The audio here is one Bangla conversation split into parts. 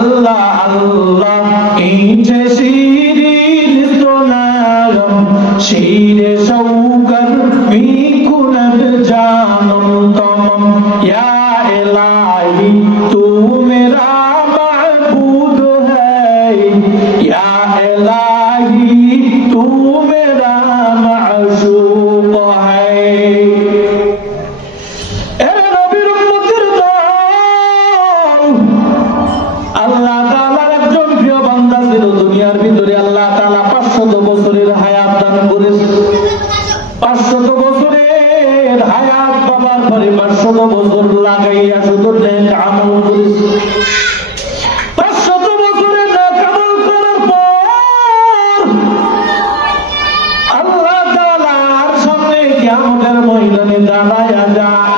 Allah Allah ince şirin sonarım şiire şavkar mikunar canım tamam ya ilahi tu mera mahbub hai ya ilahi tu mera maşuq hai আল্লাহ তাআলার একজন প্রিয় বান্দা ছিল দুনিয়ার ভিতরে আল্লাহ তাআলা 500 বছরের হায়াত দান করেছেন 500 বছরের হায়াত পাবার পরে 500 বছর লাগাইয়া শুধু নেক আমল করেছেন 500 বছরের নেক আমল করার পর আল্লাহ তাআলার সামনে কিয়ামতের ময়দানে দাঁড়ায়া যায়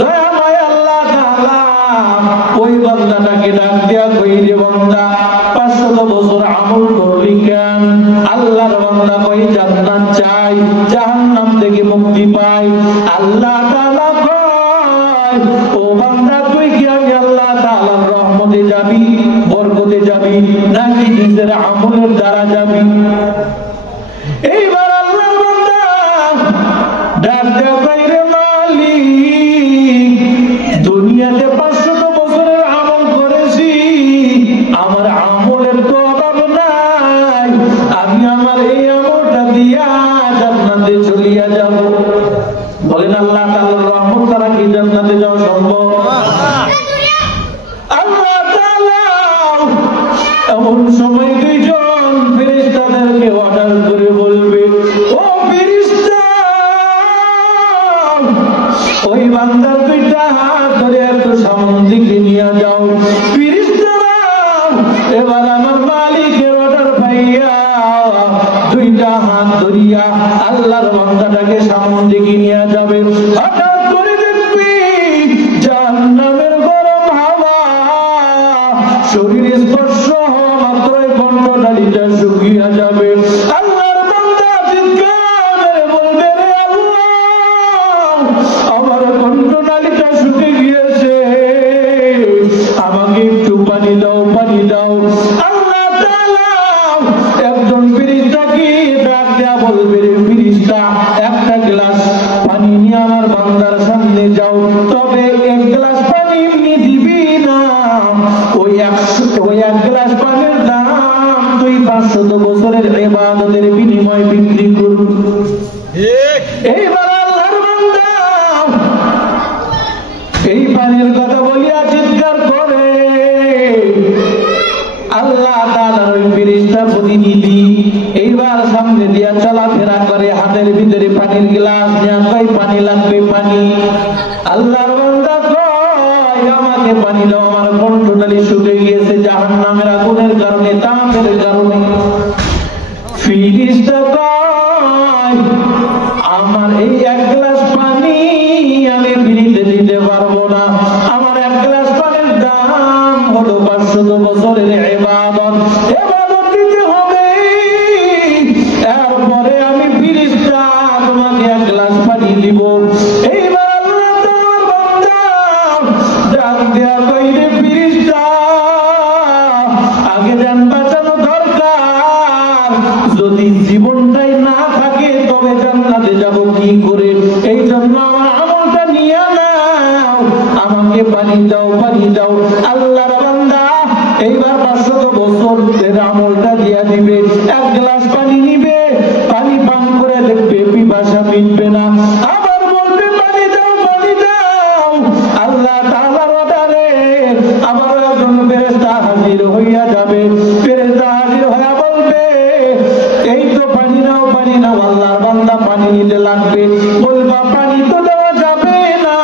দয়াময় আল্লাহ তাআলা ওই বান্দাটাকে ডাক দিয়া কই রে বান্দা 500 বছর আমল করলি কেন আল্লাহর বান্দা কই জান্নাত চাই জাহান্নাম থেকে মুক্তি পাই আল্লাহ তাআলা কয় ও বান্দা তুই কি আমি আল্লাহ তাআলার রহমতে যাবি বরকতে যাবি নাকি নিজের আমলের দ্বারা যাবি এইবার আল্লাহর বান্দা ডাক দিয়া কই রে মালিক দুনিয়াতে 500 বছরের আমল করেছি আমার আমলের তো অভাব নাই আমি আমার এই আমলটা দিয়া জান্নাতে চলিয়া যাব বলেন আল্লাহ তাআলার রহমত ছাড়া কি জান্নাতে যাওয়া সম্ভব আল্লাহ তাআলা এমন সময় দুইজন ফেরেশতাদেরকে অর্ডার করে বলবে ও ফেরেশতা ওই বান্দার দুইটা হাত ধরে একটু সামনের দিকে নিয়ে যাও ফেরেশতারা এবার আমার মালিকের অর্ডার পাইয়া দুইটা হাত ধরিয়া আল্লাহর বান্দাটাকে সামনের দিকে নিয়ে যাবে হঠাৎ করে দেখবি জাহান্নামের গরম হাওয়া শরীরে স্পর্শ হওয়া মাত্রই কণ্ঠনালীটা শুকিয়ে যাবে আল্লাহর বান্দা চিৎকার করে বলবে রে আল্লাহ আমার কণ্ঠনালীটা শুকিয়ে গিয়েছে আমাকে একটু পানি দাও আল্লাহ তাআলা একজন ফেরেশতাকে ডাক দেয়া বলবে রে ফেরেশতা একটা গ্লাস পানি নিয়ে আমার বান্দার সামনে যাও তবে এক গ্লাস পানি এমনি দিবি না ওই এক গ্লাস পানির দাম তুই 500 বছরের ইবাদতের বিনিময়ে বিক্রি করবি এইবার আল্লাহর বান্দা এই পানির কথা বলিয়া চিৎকার করে আল্লাহ তাআলার ওই ফেরেশতা প্রতিনিধি এইবার সামনে দিয়া চলাফেরা করে হাতের ভিতরে পানির গ্লাস নিয়ে কই পানি লাগবে পানি আল্লাহর বান্দা কয় আমাকে পানি দাও আমার কণ্ঠনালী শুকিয়ে গিয়েছে জাহান্নামের আগুনের কারণে তাপের কারণে ফেরেশতা কয় আমার এই এক গ্লাস পানি আমি ফ্রিতে দিতে পারবো না আমার এক গ্লাস পানির দাম হলো 500 বছরের ইবাদত দিতে হবে এরপরে আমি ফেরেশতা তোমাকে এক গ্লাস পানি দিব এইবার আল্লাহ তাআলার বান্দা ডাক দেয়া কই রে ফেরেশতা আগে জান বাঁচানো দরকার যদি জীবনটাই না থাকে তবে জান্নাতে যাব কি করে এই জন্য আমার আমলটা নিয়ে নাও আমাকে পানি দাও আল্লাহর বান্দা এইবার 500 বছরের আমলটা দিয়া দিবে এক গ্লাস পানি নিবে পানি পান করে দেখবে পিপাসা মিটবে না আবার বলবে পানি দাও আল্লাহ তাআলার অর্ডারে আবার একজন ফেরেশতা হাজির হইয়া যাবে ফেরেশতা হাজির হইয়া বলবে এই তো পানি নাও আল্লাহর বান্দা পানি নিতে লাগবে বলবা পানি তো দেওয়া যাবে না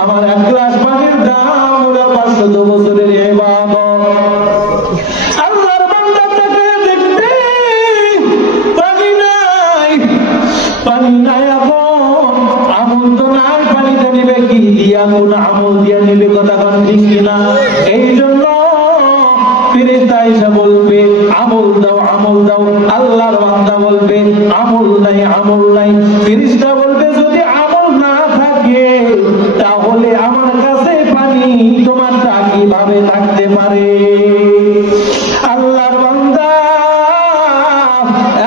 আমার এক গ্লাস পানির দাম হলো 500 বছরের ইবাদত আল্লাহর বান্দা তাকে দেখবে পানি নাই এখন আমল তো নাই পানিটা নিবে কি দিয়া কোন আমল দিয়া নিবে কথা কোন ঠিক কিনা এই জন্য ফেরেশতা এসে বলবে আমল দাও আল্লাহর বান্দা বলবে আমল নাই ফেরেশতা বলবে যদি আমল না থাকে তাহলে আমার কাছে পানি তোমারটা কিভাবে থাকতে পারে। আল্লাহর বান্দা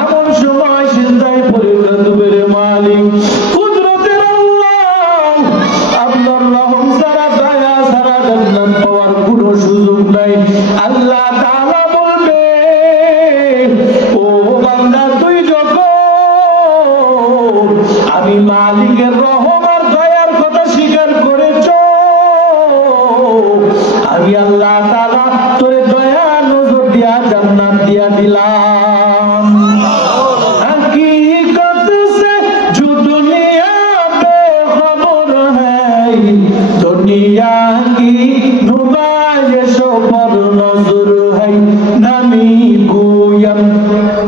এমন সময় সিজদায় পড়ে কাঁদবে, মালিক কুদরতের আল্লাহ, আপনার রহম ছাড়া দয়া ছাড়া জান্নাত পাওয়ার কোনো সুযোগ নাই। আল্লাহ তাআলা বলবে, ও বান্দা তুই যখন আমি মালিকের রহম আর দয়ার কথা স্বীকার করেছ, আমি আল্লাহ তাআলা তোরে দয়া নজর দিয়া জান্নাত দিয়া দিলাম। हकीकत से जो दुनिया बेखबर है, दुनिया की नुमाइशों पर नजर है, नमी गोयम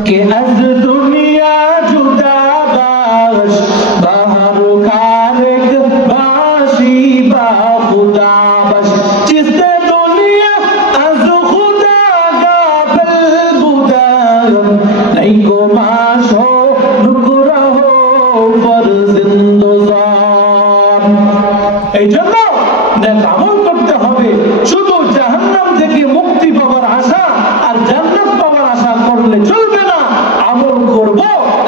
के अज दुनिया जुदा बाश, बाहर खारिक बाशी बा खुदा बश, जिससे दुनिया अज खुदा गाफिल बुदा, नहीं को माश हो रुक रहो पर जिंदगान। এই জন্য নেক আমল করতে হবে। শুধু জাহান্নাম থেকে মুক্তি পাওয়ার আশা আর জান্নাত পাওয়ার আশা করলে চলবে না। আমল করব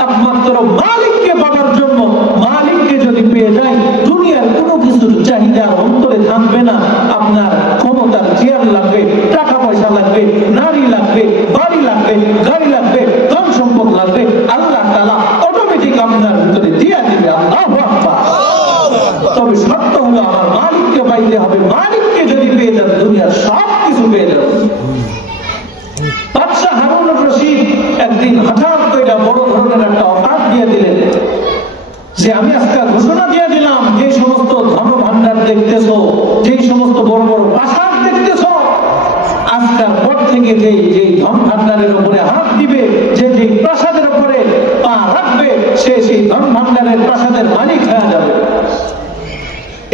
একমাত্র মালিককে পাওয়ার জন্য। মালিককে যদি পেয়ে যাই, দুনিয়ার কোনো কিছুর চাহিদা অন্তরে থাকবে না। আপনার ক্ষমতার চেয়ার লাগবে, টাকা পয়সা লাগবে, নারী লাগবে, বাড়ি লাগবে, গাড়ি লাগবে, ধন সম্পদ লাগবে, আল্লাহ তাআলা অটোমেটিক আপনার ভিতরে দিয়ে দিবে। আল্লাহু আকবার। তবে শর্ত হলো আমার মালিককে পাইতে হবে। মালিককে যদি পেয়ে যান, দুনিয়ার সব কিছু পেয়ে যাবেন। বাদশা হারুন রশিদ একদিন হঠাৎ করে বড় ধরনের একটা অফার দিয়ে দিলেন যে আমি আজকে ঘোষণা দিয়ে দিলাম, যে সমস্ত ধন ভান্ডার দেখতেছো, যে সমস্ত বড় বড় প্রাসাদ দেখতেছো, আজকের পর থেকে যে ধন ভান্ডারের উপরে হাত দিবে, যে প্রাসাদের উপরে পা রাখবে, সেই ধন ভান্ডারের প্রাসাদের মালিক হয়ে যাবে।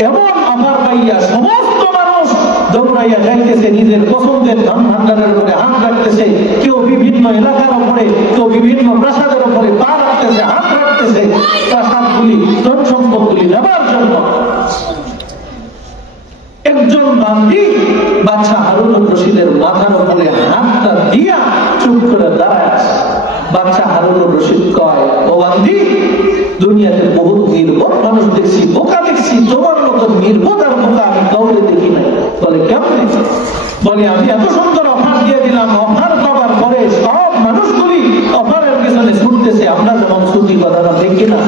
এমন অফার পাইয়া সমস্ত মানুষ দৌড়াইয়া যাইতেছে, নিজের পছন্দের ধন ভান্ডারের উপরে হাত রাখতেছে। কেউ বিভিন্ন এলাকার উপরে, কেউ বিভিন্ন প্রাসাদের উপরে পা রাখতেছে, হাত রাখতেছে, প্রাসাদগুলি, ধন সম্পদগুলি নেবার জন্য। একজন বান্দি বাদশা হারুন রশিদের মাথার উপরে হাতটা দিয়া চুপ করে দাঁড়ায় আছে। বাদশা হারুন রশিদ কয়, ও বান্দি, দুনিয়াতে বহুত নির্বোধ মানুষ দেখছি, বোকা দেখছি, তোমার মতো নির্বোধ আর বোকা আমি কাউকে দেখি নাই। বলে কেমন? বলে আমি এত সুন্দর অফার দিয়ে দিলাম, অফার পাবার পরে সব মানুষগুলি অফারের পেছনে ছুটতেছে। আমরা যেমন ছুটি কথাটা দেখি না,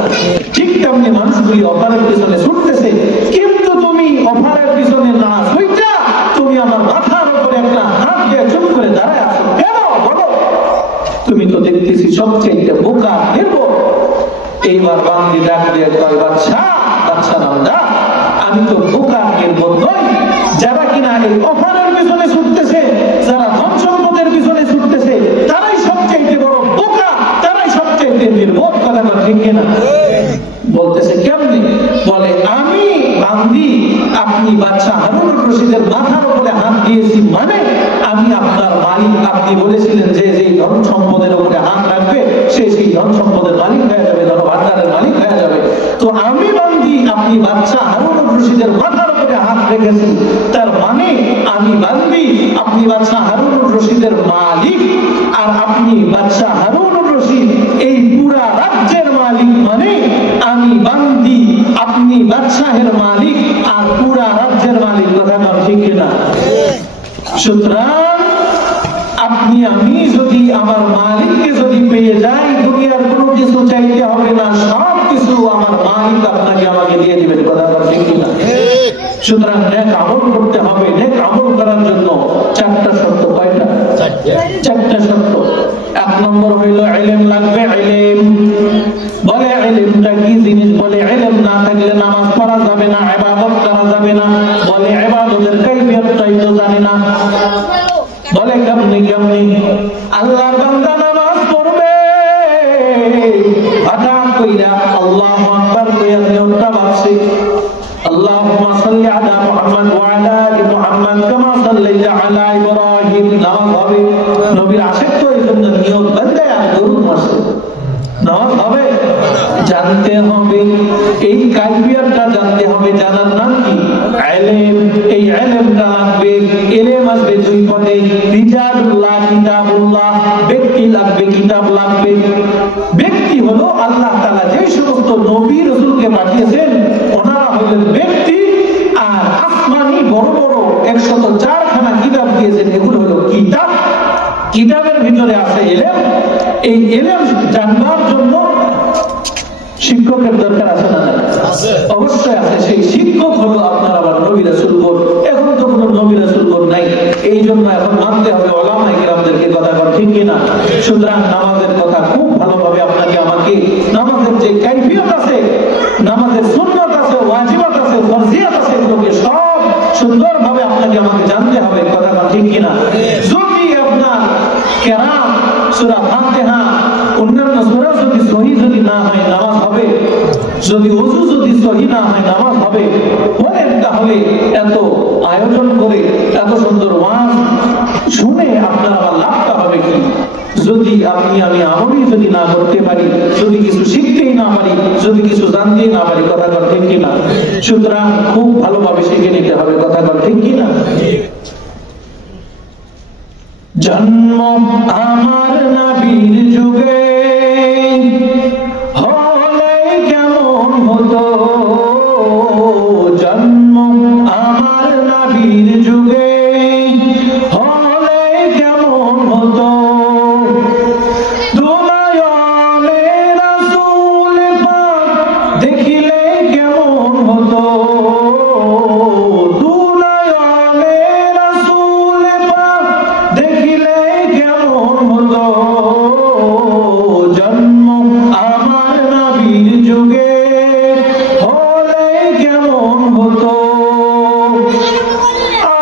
ঠিক তেমনি মানুষগুলি অফারের পেছনে ছুটতেছে। কিন্তু তুমি অফারের পিছনে না ছুটটা তুমি আমার মাথার উপরে একটা হাত দিয়ে চুপ করে দাঁড়ায় আছো কেন? বলো, তুমি তো দেখতেছি সবচেয়ে বোকা নির্বোধ। এইবার বান্দি ডাক দিয়ে কয়, বাদশাহ নামদা, আমি তো বোকা নির্বোধ নই। যারা কিনা এই অফারের পিছনে ছুটতেছে, যারা ধন সম্পদের পিছনে ছুটতেছে, তারাই সবচেয়ে বড় বোকা, তারাই সবচেয়ে নির্বোধ। কথাটা ঠিক কিনা? বলতেছে কেমনি? বলে আমি বান্দি, আপনি বাদশা হারুন রশিদের মাথার উপরে হাত দিয়েছি, মানে আমি আপনার মালিক। আপনি বলেছিলেন যে ধন সম্পদের উপরে হাত রাখবে, সেই ধন সম্পদের মালিক হয়ে যাবে, ধন ভান্ডারের মালিক হয়ে যাবে। তো আমি বান্দি, আপনি বাদশা হারুন রশিদের মাথার উপরে হাত রেখেছি, তার মানে আমি বান্দি, আপনি বাদশা হারুন রশিদের মালিক, আর আপনি বাদশা হারুন রশিদ এই পুরা রাজ্যের মালিক। মানে আমি বান্দি, আপনি বাদশাহের মালিক, আর পুরা রাজ্যের মালিক। কথা ঠিক না? সুতরাং আপনি আমি যদি আমার মালিককে যদি পেয়ে যাই, দুনিয়ার কোনো কিছু চাইতে হবে না, সব কিছু আমার মালিক আপনাকে আমাকে দিয়ে দিবেন। কথা ঠিক না? সুতরাং নেক আমল করতে হবে। নেক আমল করার জন্য চারটা শর্ত। কয়টা? চারটা শর্ত। এক নম্বর হইল ইলম লাগবে। ইলম বলে, ইলমটা কি জিনিস? বলে ইলম না থাকলে নামাজ পড়া যাবে না, ইবাদত করা যাবে না। বলে ইবাদতের কাইফিয়তটাই তো জানি না। বলে কেমনি? আল্লাহর বান্দা নামাজ পড়বে, হঠাৎ কইরা আল্লাহু আকবার কইয়া নিয়তটা বাঁচছে, আল্লাহুম্মা সাল্লি আলা মুহাম্মাদ ওয়া আলা আলি মুহাম্মাদ কামা সাল্লাইতা আলা ইব্রাহিম। নামাজ হবে। নবীর আশিক তো এইজন্য নিয়ত বাঁধে আর দরুদ পড়ছে। নামাজ হবে। জানতে হবে, এই কাইফিয়তটা জানতে হবে। জানার নাম কি? ইলম। এই ইলমটা লাগবে। লাগবে, ইলম আসবে দুই পথে, রিজালুল্লাহ কিতাবুল্লাহ, ব্যক্তি লাগবে, কিতাব লাগবে। ব্যক্তি হলো আল্লাহ তাআলা যে সমস্ত নবী রাসূলকে পাঠিয়েছেন ওনারা হলেন ব্যক্তি, আর আসমানি বড় বড় 104 খানা কিতাব দিয়েছেন, এগুলো হলো কিতাব। কিতাবের ভিতরে আছে ইলম। এই ইলম জানবার জন্য শিক্ষকের দরকার আছে না? অবশ্যই আছে। সেই শিক্ষক হলো আপনার আবার নবী রাসূলগণ। এখন তো কোনো নবী রাসূলগণ নাই, এই জন্য এখন মানতে হবে উলামায়ে কেরামদেরকে। কথা বল ঠিক কিনা? সুতরাং নামাজের কথা খুব ভালোভাবে আপনাকে আমাকে, নামাজের যে কাইফিয়ত আছে, নামাজের সুন্নাত আছে, ওয়াজিবাত আছে, ফরজিয়াত আছে, এগুলোকে সব সুন্দরভাবে আপনাকে আমাকে জানতে হবে। কথা বল ঠিক কিনা? যদি আপনার কেরাম সূরা ফাতিহা অন্যান্য সূরা যদি সহিহ যদি না হয় নামাজ হবে, যদি ওযু যদি সহিহ না হয় নামাজ হবে। বলেন তাহলে এত আয়োজন করে এত সুন্দর ওয়াজ শুনে আপনার আবার লাভটা হবে কি? যদি আমি আমলই যদি না করতে পারি, যদি কিছু শিখতেই না পারি, যদি কিছু জানতেই না পারি। কথা বল ঠিক কিনা? সুতরাং খুব ভালোভাবে শিখে নিতে হবে। কথা বল ঠিক কিনা? জন্ম আমার নবীর যুগে হলে কেমন হতো, জন্ম আমার নবীর যুগে হলে কেমন হতো, দুনয়নে রাসূল পাক দেখিলে কেমন হতো, দুনয়নে রাসূল পাক দেখিলে কেমন হতো, জন্ম আমার নবীর যুগে হলে কেমন হতো।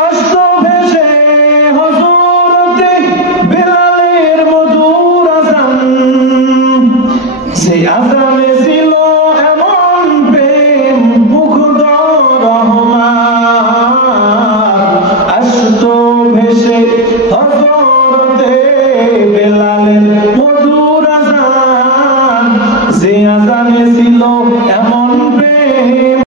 আসতো ভেসে হযরতে বেলালের মধুর আযান, সেই আযানে